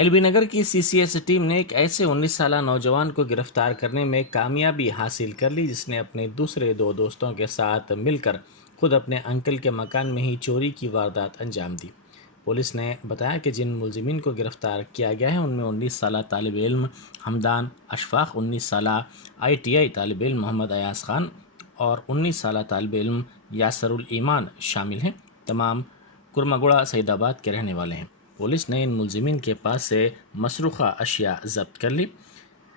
L B Nagar کی سی C S team نے ایک ایسے 19 سالہ نوجوان کو گرفتار کرنے میں کامیابی حاصل کر لی جس نے اپنے دوسرے 2 دوستوں کے ساتھ مل کر خود اپنے انکل کے مکان میں ہی چوری کی واردات انجام دی۔ پولیس نے بتایا کہ جن ملزمین کو گرفتار کیا گیا ہے ان میں 19 سالہ طالب علم حمدان اشفاق، 19 سالہ ITI طالب علم محمد ایاز خان اور 19 سالہ طالب علم یاسر الایمان شامل ہیں۔ تمام کرمگوڑا سعید آباد کے رہنے والے ہیں۔ پولیس نے ان ملزمین کے پاس سے مسروقہ اشیاء ضبط کر لی۔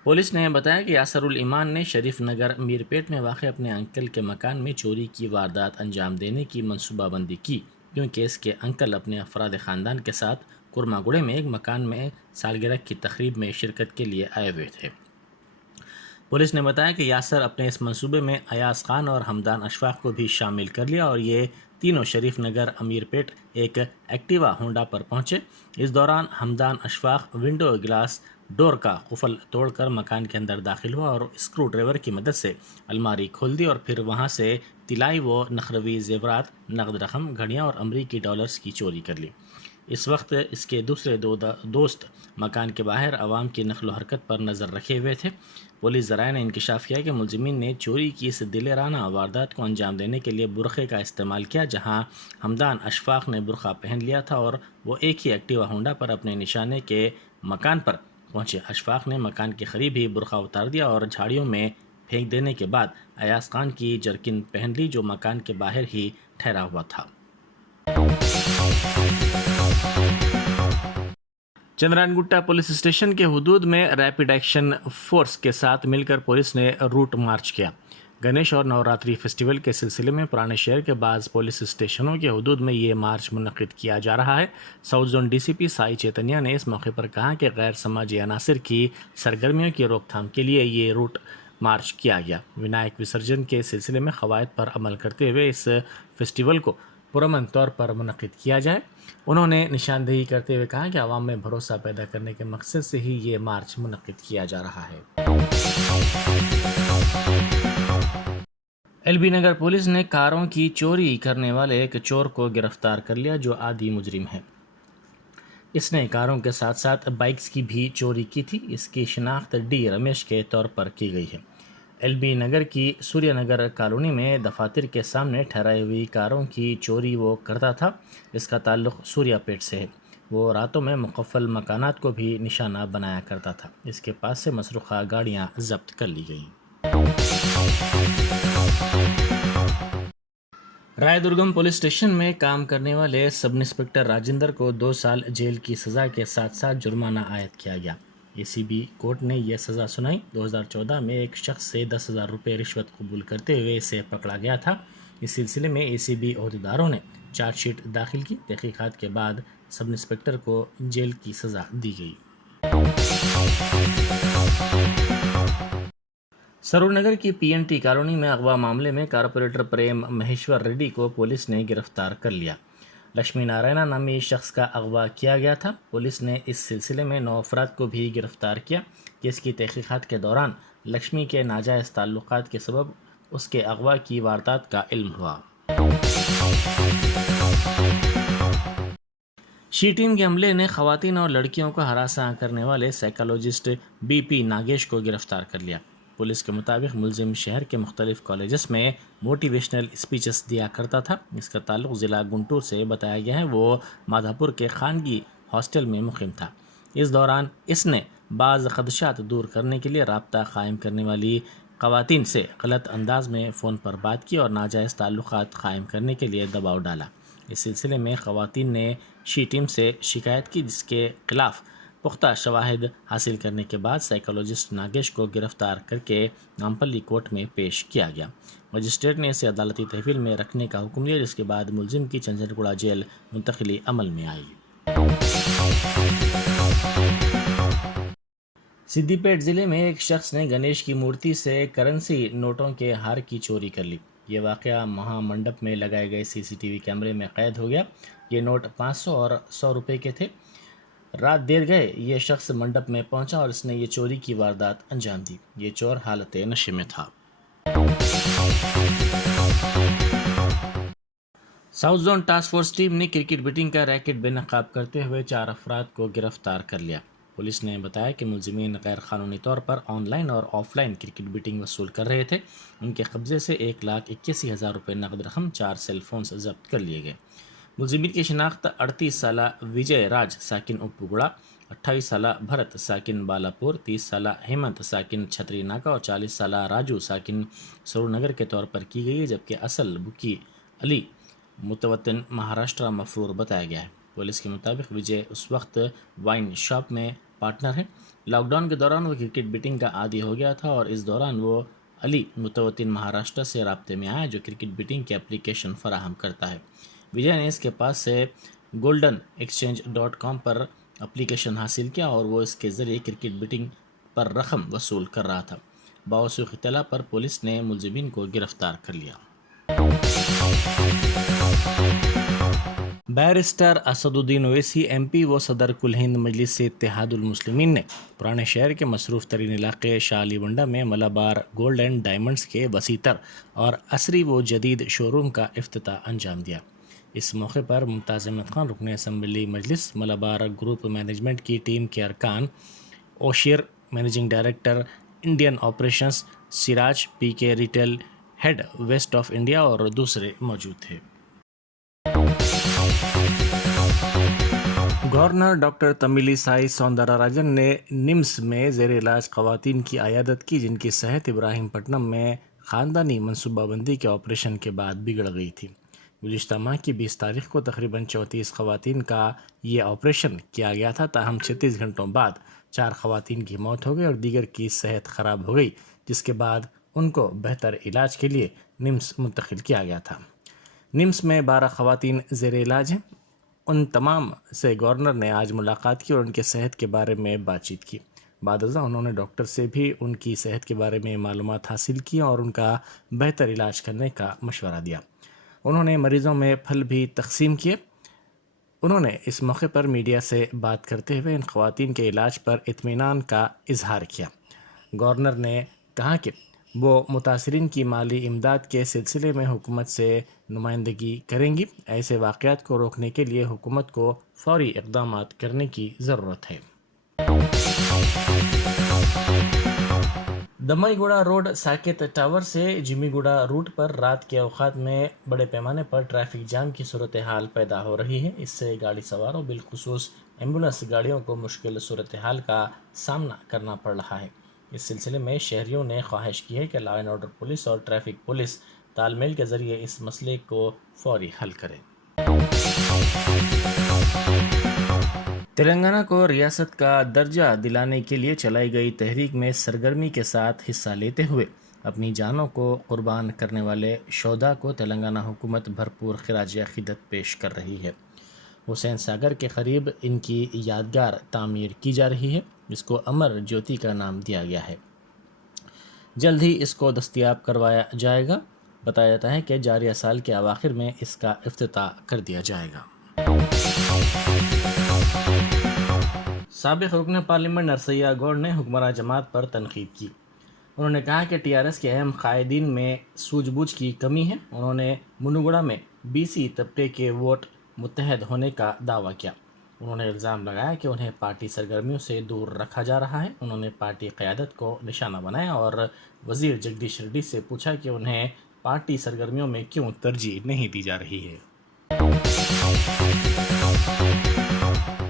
پولیس نے بتایا کہ یاسر الایمان نے شریف نگر میرپیٹ میں واقع اپنے انکل کے مکان میں چوری کی واردات انجام دینے کی منصوبہ بندی کی، کیونکہ اس کے انکل اپنے افراد خاندان کے ساتھ کرماگوڑے میں ایک مکان میں سالگرہ کی تقریب میں شرکت کے لیے آئے ہوئے تھے۔ پولیس نے بتایا کہ یاسر اپنے اس منصوبے میں ایاز خان اور حمدان اشفاق کو بھی شامل کر لیا اور یہ تینوں شریف نگر امیر پیٹ ایک ایکٹیوا ہونڈا پر پہنچے۔ اس دوران حمدان اشفاق ونڈو گلاس ڈور کا قفل توڑ کر مکان کے اندر داخل ہوا اور اسکرو ڈرائیور کی مدد سے الماری کھول دی اور پھر وہاں سے طلائی و نقروی زیورات، نقد رقم، گھڑیاں اور امریکی ڈالرز کی چوری کر لی۔ اس وقت اس کے دوسرے 2 دوست مکان کے باہر عوام کی نقل و حرکت پر نظر رکھے ہوئے تھے۔ پولیس ذرائع نے انکشاف کیا کہ ملزمین نے چوری کی اس دلیر واردات کو انجام دینے کے لیے برقعے کا استعمال کیا، جہاں حمدان اشفاق نے برقع پہن لیا تھا اور وہ ایک ہی ایکٹیوا ہونڈا پر اپنے نشانے کے مکان پر پہنچے۔ اشفاق نے مکان کے قریب ہی برقع اتار دیا اور جھاڑیوں میں پھینک دینے کے بعد ایاز خان کی جرکن پہن لی جو مکان کے باہر ہی ٹھہرا ہوا تھا۔ چندران گٹا پولیس اسٹیشن کے حدود میں ریپڈ ایکشن فورس کے ساتھ مل کر پولیس نے روٹ مارچ کیا۔ گنیش اور نوراتری فیسٹیول کے سلسلے میں پرانے شہر کے بعض پولیس اسٹیشنوں کے حدود میں یہ مارچ منعقد کیا جا رہا ہے۔ ساؤتھ زون ڈی سی پی سائی چیتنیا نے اس موقع پر کہا کہ غیر سماجی عناصر کی سرگرمیوں کی روک تھام کے لیے یہ روٹ مارچ کیا گیا۔ ونائک وسرجن کے سلسلے میں قواعد پر عمل کرتے ہوئے اس فیسٹیول کو پرامن طور پر منعقد کیا جائے۔ انہوں نے نشاندہی کرتے ہوئے کہا کہ عوام میں بھروسہ پیدا کرنے کے مقصد سے ہی یہ مارچ منعقد کیا جا رہا ہے۔ ایل بی نگر پولیس نے کاروں کی چوری کرنے والے ایک چور کو گرفتار کر لیا جو عادی مجرم ہے۔ اس نے کاروں کے ساتھ ساتھ بائکس کی بھی چوری کی تھی۔ اس کی شناخت ڈی رمیش کے طور پر کی گئی ہے۔ ایل بی نگر کی سوریہ نگر کالونی میں دفاتر کے سامنے ٹھہرائی ہوئی کاروں کی چوری وہ کرتا تھا۔ اس کا تعلق سوریہ پیٹ سے ہے۔ وہ راتوں میں مقفل مکانات کو بھی نشانہ بنایا کرتا تھا۔ اس کے پاس سے مسروقہ گاڑیاں ضبط کر لی گئیں۔ رائے درگم پولیس اسٹیشن میں کام کرنے والے سب انسپکٹر راجندر کو 2 سال جیل کی سزا کے ساتھ ساتھ جرمانہ عائد کیا گیا۔ ACB کورٹ نے یہ سزا سنائی۔ 2014 میں ایک شخص سے 10,000 روپے رشوت قبول کرتے ہوئے اسے پکڑا گیا تھا۔ اس سلسلے میں ACB عہدیداروں نے چارج شیٹ داخل کی۔ تحقیقات کے بعد سب انسپکٹر کو جیل کی سزا دی گئی۔ سرور نگر کی PNT کالونی میں اغوا معاملے میں کارپوریٹر پریم مہیشور ریڈی کو پولیس نے گرفتار کر لیا۔ لکشمی نارائنا نامی شخص کا اغوا کیا گیا تھا۔ پولیس نے اس سلسلے میں 9 افراد کو بھی گرفتار کیا۔ کیس کی تحقیقات کے دوران لکشمی کے ناجائز تعلقات کے سبب اس کے اغوا کی واردات کا علم ہوا۔ شی ٹیم کے عملے نے خواتین اور لڑکیوں کو ہراساں کرنے والے سائیکالوجسٹ BP ناگیش کو گرفتار کر لیا۔ پولیس کے مطابق ملزم شہر کے مختلف کالجز میں موٹیویشنل اسپیچز دیا کرتا تھا۔ اس کا تعلق ضلع گنٹور سے بتایا گیا ہے۔ وہ مادھاپور کے خانگی ہاسٹل میں مقیم تھا۔ اس دوران اس نے بعض خدشات دور کرنے کے لیے رابطہ قائم کرنے والی خواتین سے غلط انداز میں فون پر بات کی اور ناجائز تعلقات قائم کرنے کے لیے دباؤ ڈالا۔ اس سلسلے میں خواتین نے شی ٹیم سے شکایت کی، جس کے خلاف پختہ شواہد حاصل کرنے کے بعد سائیکالوجسٹ ناگیش کو گرفتار کر کے نامپلی کورٹ میں پیش کیا گیا۔ مجسٹریٹ نے اسے عدالتی تحویل میں رکھنے کا حکم دیا، جس کے بعد ملزم کی چنچنگوڑا جیل منتقلی عمل میں آئی۔ سدھی پیٹ ضلع میں ایک شخص نے گنیش کی مورتی سے کرنسی نوٹوں کے ہار کی چوری کر لی۔ یہ واقعہ مہا منڈپ میں لگائے گئے CCTV کیمرے میں قید ہو گیا۔ یہ نوٹ 500 اور 100 روپے کے تھے۔ رات دیر گئے یہ شخص منڈپ میں پہنچا اور اس نے یہ چوری کی واردات انجام دی۔ یہ چور حالت نشے میں تھا۔ South zone task force team نے کرکٹ بیٹنگ کا ریکٹ بے نقاب کرتے ہوئے 4 افراد کو گرفتار کر لیا۔ پولیس نے بتایا کہ ملزمین غیر قانونی طور پر آن لائن اور آف لائن کرکٹ بیٹنگ وصول کر رہے تھے۔ ان کے قبضے سے 1,81,000 روپے نقد رقم، 4 سیل فونز ضبط کر لیے گئے۔ ملزمین کی شناخت 38 سالہ وجے راج ساکن اپوگڑا، 28 سالہ بھرت ساکن بالاپور، 30 سالہ ہیمنت ساکن چھتری ناکا اور 40 سالہ راجو ساکن سرور نگر کے طور پر کی گئی ہے، جبکہ اصل بکی علی متوطن مہاراشٹرا مفرور بتایا گیا ہے۔ پولیس کے مطابق وجے اس وقت وائن شاپ میں پارٹنر ہے۔ لاک ڈاؤن کے دوران وہ کرکٹ بیٹنگ کا عادی ہو گیا تھا اور اس دوران وہ علی متوطن مہاراشٹرا سے رابطے میں آیا جو کرکٹ بیٹنگ کی اپلیکیشن فراہم کرتا ہے۔ وجے نے اس کے پاس سے goldenexchange.com پر اپلیکیشن حاصل کیا اور وہ اس کے ذریعے کرکٹ بیٹنگ پر رقم وصول کر رہا تھا۔ باوثوق اطلاع پر پولیس نے ملزمین کو گرفتار کر لیا۔ بیرسٹر اسد الدین اویسی ایم پی و صدر کل ہند مجلس اتحاد المسلمین نے پرانے شہر کے مصروف ترین علاقے شاہ علی ونڈا میں ملابار گولڈ اینڈ ڈائمنڈز کے وسیع تر اور عصری و جدید شو روم کا افتتاح انجام دیا۔ اس موقع پر ممتاز احمد خان رکن assembly Majlis, Malabar group management کی ٹیم کے ارکان، اوشیر managing director Indian operations Siraj P K retail head west of India اور دوسرے موجود تھے۔ Governor doctor Tamilisai Soundararajan نے نمس میں زیر علاج خواتین کی عیادت کی جن کی صحت ابراہیم پٹنم میں خاندانی منصوبہ بندی کے آپریشن کے بعد بگڑ گئی تھی۔ گزشتہ ماہ کی 20 تاریخ کو تقریباً 34 خواتین کا یہ آپریشن کیا گیا تھا، تاہم 36 گھنٹوں بعد 4 خواتین کی موت ہو گئی اور دیگر کی صحت خراب ہو گئی، جس کے بعد ان کو بہتر علاج کے لیے نمس منتقل کیا گیا تھا۔ نمس میں 12 خواتین زیر علاج ہیں۔ ان تمام سے گورنر نے آج ملاقات کی اور ان کے صحت کے بارے میں بات چیت کی۔ بعد ازاں انہوں نے ڈاکٹر سے بھی ان کی صحت کے بارے میں معلومات حاصل کی اور ان کا بہتر علاج کرنے کا مشورہ دیا۔ انہوں نے مریضوں میں پھل بھی تقسیم کیے۔ انہوں نے اس موقع پر میڈیا سے بات کرتے ہوئے ان خواتین کے علاج پر اطمینان کا اظہار کیا۔ گورنر نے کہا کہ وہ متاثرین کی مالی امداد کے سلسلے میں حکومت سے نمائندگی کریں گی۔ ایسے واقعات کو روکنے کے لیے حکومت کو فوری اقدامات کرنے کی ضرورت ہے۔ دمئی گوڑا روڈ ساکت ٹاور سے جمی گوڑا روٹ پر رات کے اوقات میں بڑے پیمانے پر ٹریفک جام کی صورتحال پیدا ہو رہی ہے۔ اس سے گاڑی سواروں بالخصوص ایمبولینس گاڑیوں کو مشکل صورتحال کا سامنا کرنا پڑ رہا ہے۔ اس سلسلے میں شہریوں نے خواہش کی ہے کہ لا اینڈ آرڈر پولیس اور ٹریفک پولیس تال میل کے ذریعے اس مسئلے کو فوری حل کرے۔ تلنگانہ کو ریاست کا درجہ دلانے کے لیے چلائی گئی تحریک میں سرگرمی کے ساتھ حصہ لیتے ہوئے اپنی جانوں کو قربان کرنے والے شہداء کو تلنگانہ حکومت بھرپور خراج عقیدت پیش کر رہی ہے۔ حسین ساگر کے قریب ان کی یادگار تعمیر کی جا رہی ہے، جس کو امر جیوتی کا نام دیا گیا ہے۔ جلد ہی اس کو دستیاب کروایا جائے گا۔ بتایا جاتا ہے کہ جاریہ سال کے اواخر میں اس کا افتتاح کر دیا جائے گا۔ سابق رکن پارلیمنٹ نرسیا گوڑ نے حکمراں جماعت پر تنقید کی۔ انہوں نے کہا کہ ٹی آر ایس کے اہم قائدین میں سوجھ بوجھ کی کمی ہے۔ انہوں نے منوگڑا میں بی سی طبقے کے ووٹ متحد ہونے کا دعویٰ کیا۔ انہوں نے الزام لگایا کہ انہیں پارٹی سرگرمیوں سے دور رکھا جا رہا ہے۔ انہوں نے پارٹی قیادت کو نشانہ بنایا اور وزیر جگدیش ریڈی سے پوچھا کہ انہیں پارٹی سرگرمیوں میں کیوں ترجیح نہیں دی جا رہی ہے۔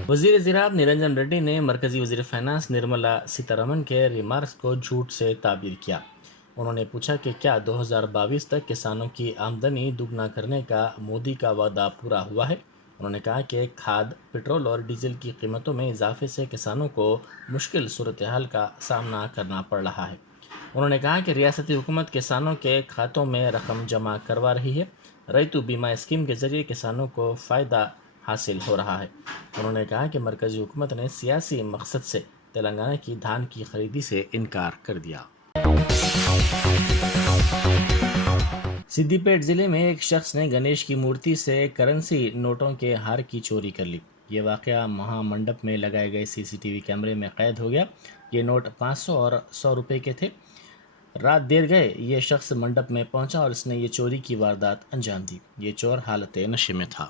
وزیر زراعت نرنجن ریڈی نے مرکزی وزیر فائنانس نرملا سیتارمن کے ریمارکس کو جھوٹ سے تعبیر کیا۔ انہوں نے پوچھا کہ کیا 2022 تک کسانوں کی آمدنی دوگنا کرنے کا مودی کا وعدہ پورا ہوا ہے۔ انہوں نے کہا کہ کھاد، پٹرول اور ڈیزل کی قیمتوں میں اضافے سے کسانوں کو مشکل صورتحال کا سامنا کرنا پڑ رہا ہے۔ انہوں نے کہا کہ ریاستی حکومت کسانوں کے کھاتوں میں رقم جمع کروا رہی ہے۔ ریتو بیمہ اسکیم کے ذریعے کسانوں کو فائدہ حاصل ہو رہا ہے۔ انہوں نے کہا کہ مرکزی حکومت نے سیاسی مقصد سے تلنگانہ کی دھان کی خریدی سے انکار کر دیا۔ سدھی پیٹ ضلع میں ایک شخص نے گنیش کی مورتی سے کرنسی نوٹوں کے ہار کی چوری کر لی۔ یہ واقعہ مہا منڈپ میں لگائے گئے سی سی ٹی وی کیمرے میں قید ہو گیا۔ یہ نوٹ 500 اور 100 روپے کے تھے۔ رات دیر گئے یہ شخص منڈپ میں پہنچا اور اس نے یہ چوری کی واردات انجام دی۔ یہ چور حالت نشے میں تھا۔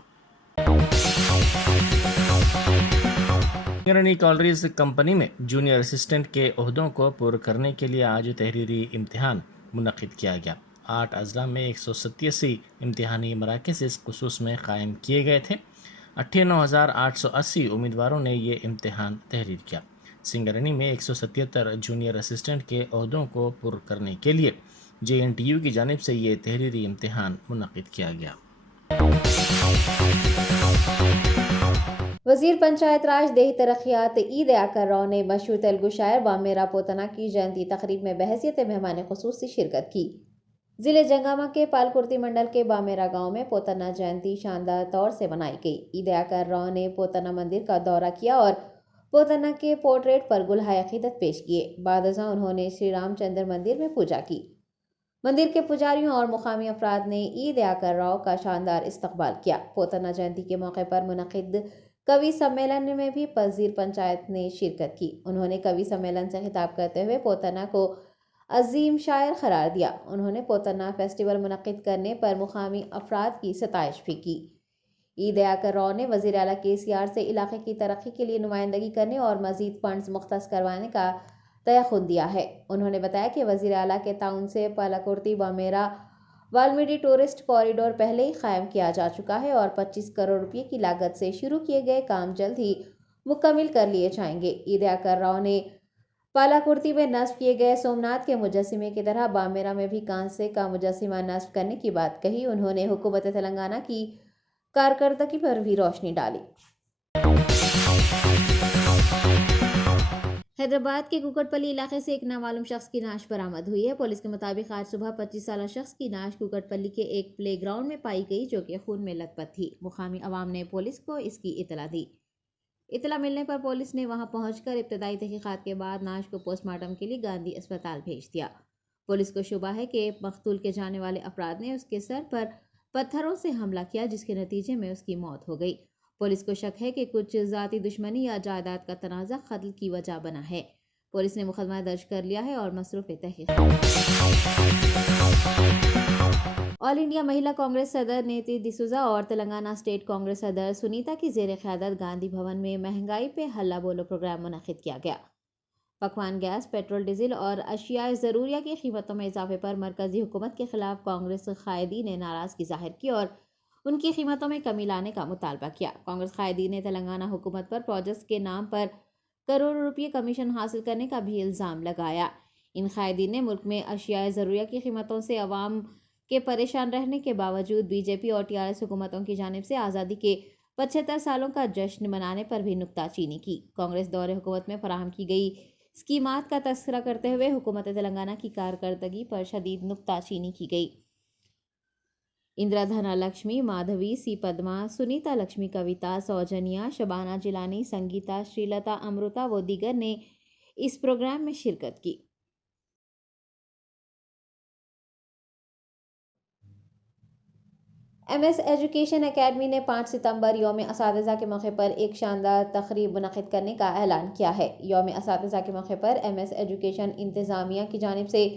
سنگرانی کالریز کمپنی میں جونیئر اسسٹنٹ کے عہدوں کو پر کرنے کے لیے آج تحریری امتحان منعقد کیا گیا۔ 8 اضلاع میں 187 امتحانی مراکز اس خصوص میں قائم کیے گئے تھے۔ 98,880 امیدواروں نے یہ امتحان تحریر کیا۔ سنگرانی میں 177 جونیئر اسسٹنٹ کے عہدوں کو پر کرنے کے لیے JNTU کی جانب سے یہ تحریری امتحان منعقد کیا گیا۔ وزیر پنچایت راج دیہی ترقیات ای دیاکر راؤ نے مشہور تیلگو شاعر بامیرا پوتنا کی جینتی تقریب میں بحیثیت مہمان خصوصی شرکت کی۔ ضلع جنگامہ کے پالکرتی منڈل کے بامیرا گاؤں میں پوتنا جینتی شاندار طور سے منائی گئی۔ ای دیاکر راؤ نے پوتنا مندر کا دورہ کیا اور پوتنا کے پورٹریٹ پر گلہائے عقیدت پیش کیے۔ بعد ازاں انہوں نے شری رام چندر مندر میں پوجا کی۔ مندر کے پجاریوں اور مقامی افراد نے ای دیاکر راؤ کا شاندار استقبال کیا۔ پوتنا جینتی کے موقع پر منعقد کوی سمیلن میں بھی وزیر پنچایت نے شرکت کی۔ انہوں نے کوی سمیلن سے خطاب کرتے ہوئے پوتنا کو عظیم شاعر قرار دیا۔ انہوں نے پوتنا فیسٹیول منعقد کرنے پر مقامی افراد کی ستائش بھی کی۔ ای دیاکر راؤ نے وزیر اعلیٰ KCR سے علاقے کی ترقی کے لیے نمائندگی کرنے اور مزید فنڈز مختص کروانے کا تیقن دیا ہے۔ انہوں نے بتایا کہ وزیر اعلیٰ کے تعاون سے پالاکرتی بامیرا والمیڈی ٹورسٹ کوریڈور پہلے ہی قائم کیا جا چکا ہے اور 25 کروڑ روپے کی لاگت سے شروع کیے گئے کام جلد ہی مکمل کر لیے جائیں گے۔ ای دیاکر راؤ نے پالاکرتی میں نصب کیے گئے سومناتھ کے مجسمے کی طرح بامیرا میں بھی کانسے کا مجسمہ نصب کرنے کی بات کہی۔ انہوں نے حکومت تلنگانہ کی کارکردگی پر بھی روشنی ڈالی۔ حیدرآباد کے کوکٹ پلی علاقے سے ایک نامعلوم شخص کی نعش برآمد ہوئی ہے۔ پولیس کے مطابق آج صبح 25 سالہ شخص کی نعش کوکٹ پلی کے ایک پلے گراؤنڈ میں پائی گئی جو کہ خون میں لت پت تھی۔ مقامی عوام نے پولیس کو اس کی اطلاع دی۔ اطلاع ملنے پر پولیس نے وہاں پہنچ کر ابتدائی تحقیقات کے بعد نعش کو پوسٹ مارٹم کے لیے گاندھی اسپتال بھیج دیا۔ پولیس کو شبہ ہے کہ مقتول کے جانے والے افراد نے اس کے سر پر پتھروں سے حملہ کیا جس کے نتیجے میں اس کی موت ہو گئی۔ پولیس کو شک ہے کہ کچھ ذاتی دشمنی یا جائیداد کا تنازع قتل کی وجہ بنا ہے۔ پولیس نے مقدمہ درج کر لیا ہے اور مصروف تحقیقات۔ آل انڈیا مہیلا کانگریس صدر نیتی ڈسوزا اور تلنگانہ اسٹیٹ کانگریس صدر سنیتا کی زیر قیادت گاندھی بھون میں مہنگائی پہ ہلہ بولو پروگرام منعقد کیا گیا۔ پکوان گیس، پیٹرول، ڈیزل اور اشیاء ضروریہ کی قیمتوں میں اضافے پر مرکزی حکومت کے خلاف کانگریس قائدین نے ناراضگی ظاہر کی اور ان کی قیمتوں میں کمی لانے کا مطالبہ کیا۔ کانگریس قائدین نے تلنگانہ حکومت پر پروجیکٹس کے نام پر کروڑوں روپے کمیشن حاصل کرنے کا بھی الزام لگایا۔ ان قائدین نے ملک میں اشیاء ضروریہ کی قیمتوں سے عوام کے پریشان رہنے کے باوجود BJP اور TRS حکومتوں کی جانب سے آزادی کے 75 سالوں کا جشن منانے پر بھی نکتہ چینی کی۔ کانگریس دور حکومت میں فراہم کی گئی اسکیمات کا تذکرہ کرتے ہوئے حکومت تلنگانہ کی کارکردگی پر شدید نکتہ چینی کی گئی۔ اندرا دھنا لکشمی، مادھوی، سی پدما، سنیتا لکشمی، کویتا، سوجنیا، شبانہ جیلانی، سنگیتا، شری لتا، امرتا و دیگر نے اس پروگرام میں شرکت کی۔ MS ایجوکیشن اکیڈمی نے 5 ستمبر یوم اساتذہ کے موقع پر ایک شاندار تقریب منعقد کرنے کا اعلان کیا ہے۔ یوم اساتذہ کے موقع پر MS ایجوکیشن انتظامیہ کی جانب سے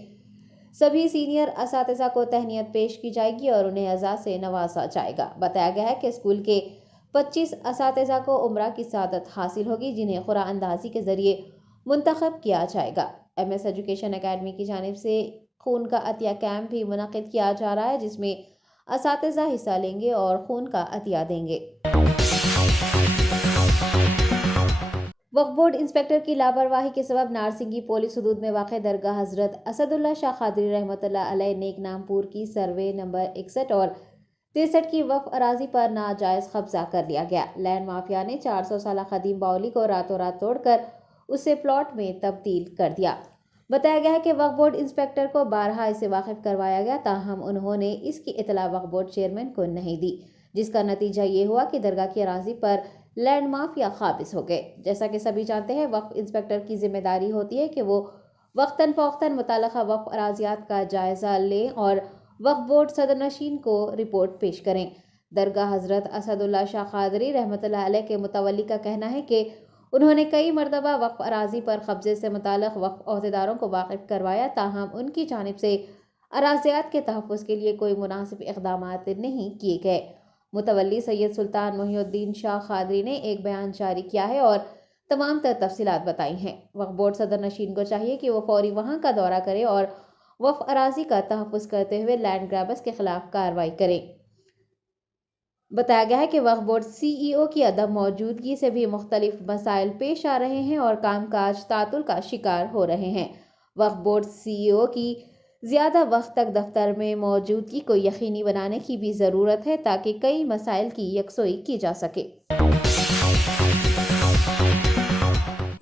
سبھی سینئر اساتذہ کو تہنیت پیش کی جائے گی اور انہیں اعزاز سے نوازا جائے گا۔ بتایا گیا ہے کہ اسکول کے 25 اساتذہ کو عمرہ کی سعادت حاصل ہوگی جنہیں قرعہ اندازی کے ذریعے منتخب کیا جائے گا۔ MS ایجوکیشن اکیڈمی کی جانب سے خون کا عطیہ کیمپ بھی منعقد کیا جا رہا ہے جس میں اساتذہ حصہ لیں گے اور خون کا عطیہ دیں گے۔ وقف بورڈ انسپکٹر کی لاپرواہی کے سبب نارسنگی پولیس حدود میں واقع درگاہ حضرت اسد اللہ شاہ قادری رحمۃ اللہ علیہ نیک نام پور کی سروے نمبر 61 اور 63 کی وقف اراضی پر ناجائز قبضہ کر لیا گیا۔ لینڈ مافیا نے 400 سالہ قدیم باولی کو راتوں رات توڑ کر اسے پلاٹ میں تبدیل کر دیا۔ بتایا گیا ہے کہ وقف بورڈ انسپکٹر کو بارہا اس سے واقف کروایا گیا تاہم انہوں نے اس کی اطلاع وقف بورڈ چیئرمین کو نہیں دی جس کا نتیجہ یہ ہوا کہ درگاہ کی اراضی پر لینڈ مافیا قابض ہو گئے۔ جیسا کہ سبھی جانتے ہیں وقف انسپکٹر کی ذمہ داری ہوتی ہے کہ وہ وقتاً فوقتاً متعلقہ وقف اراضیات کا جائزہ لیں اور وقف بورڈ صدر نشین کو رپورٹ پیش کریں۔ درگاہ حضرت اسد اللہ شاہ قادری رحمۃ اللہ علیہ کے متولی کا کہنا ہے کہ انہوں نے کئی مرتبہ وقف اراضی پر قبضے سے متعلق وقف عہدیداروں کو واقف کروایا تاہم ان کی جانب سے اراضیات کے تحفظ کے لیے کوئی مناسب اقدامات نہیں کیے گئے۔ متولی سید سلطان محی الدین شاہ قادری نے ایک بیان جاری کیا ہے اور تمام تر تفصیلات بتائی ہیں۔ وقف بورڈ صدر نشین کو چاہیے کہ وہ فوری وہاں کا دورہ کرے اور وقف اراضی کا تحفظ کرتے ہوئے لینڈ گرابرز کے خلاف کارروائی کرے۔ بتایا گیا ہے کہ وقف بورڈ CEO کی عدم موجودگی سے بھی مختلف مسائل پیش آ رہے ہیں اور کام کاج تعطل کا شکار ہو رہے ہیں۔ وقف بورڈ CEO کی زیادہ وقت تک دفتر میں موجودگی کو یقینی بنانے کی بھی ضرورت ہے تاکہ کئی مسائل کی یکسوئی کی جا سکے۔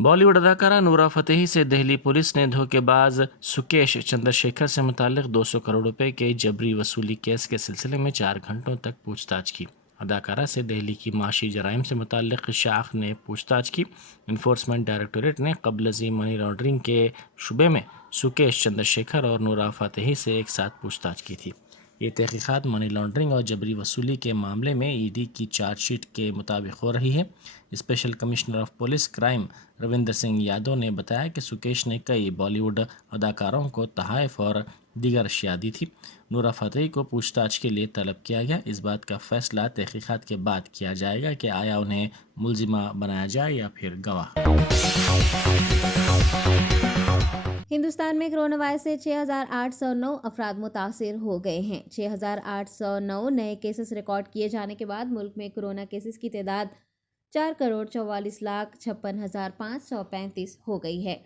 بالی ووڈ اداکارہ نورا فتحی سے دہلی پولیس نے دھوکے باز سکیش چندر شیکھر سے متعلق 200 کروڑ روپے کے جبری وصولی کیس کے سلسلے میں 4 گھنٹوں تک پوچھ تاچھ کی۔ اداکارہ سے دہلی کی معاشی جرائم سے متعلق شاخ نے پوچھ تاچھ کی۔ انفورسمنٹ ڈائریکٹوریٹ نے قبل ازیں منی لانڈرنگ کے شبے میں سکیش چندر شیکھر اور نورا فتحی سے ایک ساتھ پوچھ تاچھ کی تھی۔ یہ تحقیقات منی لانڈرنگ اور جبری وصولی کے معاملے میں ED کی چارج شیٹ کے مطابق ہو رہی ہے۔ Special commissioner of police crime روندر سنگھ یادو نے بتایا کہ سکیش نے کئی بالی ووڈ اداکاروں کو تحائف اور دیگر اشیاء دی تھی۔ نورا فتحی کو پوچھ تاچھ کے لیے طلب کیا گیا۔ اس بات کا فیصلہ تحقیقات کے بعد کیا جائے گا کہ آیا انہیں ملزمہ بنایا جائے یا پھر گواہ۔ ہندوستان میں کرونا وائرس سے 6,809 افراد متاثر ہو گئے ہیں۔ 6,809 نئے کیسز ریکارڈ کیے جانے کے بعد ملک میں کرونا کیسز کی تعداد 4,44,56,535 ہو گئی ہے۔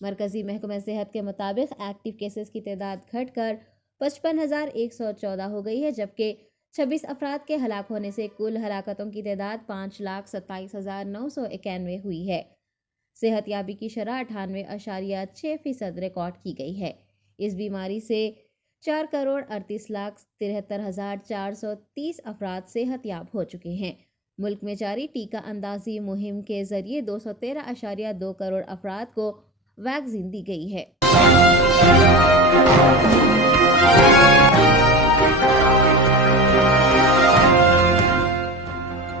مرکزی محکمہ صحت کے مطابق ایکٹیو کیسز کی تعداد گھٹ کر 55,114 ہو گئی ہے، جبکہ 26 افراد کے ہلاک ہونے سے کل ہلاکتوں کی تعداد 5,27,991 ہوئی ہے۔ صحت یابی کی شرح 98.6% ریکارڈ کی گئی ہے۔ اس بیماری سے 4,38,73,430 افراد صحت یاب ہو چکے ہیں۔ ملک میں جاری ٹیکہ اندازی مہم کے ذریعے 213.2 کروڑ افراد کو ویکسین دی گئی ہے۔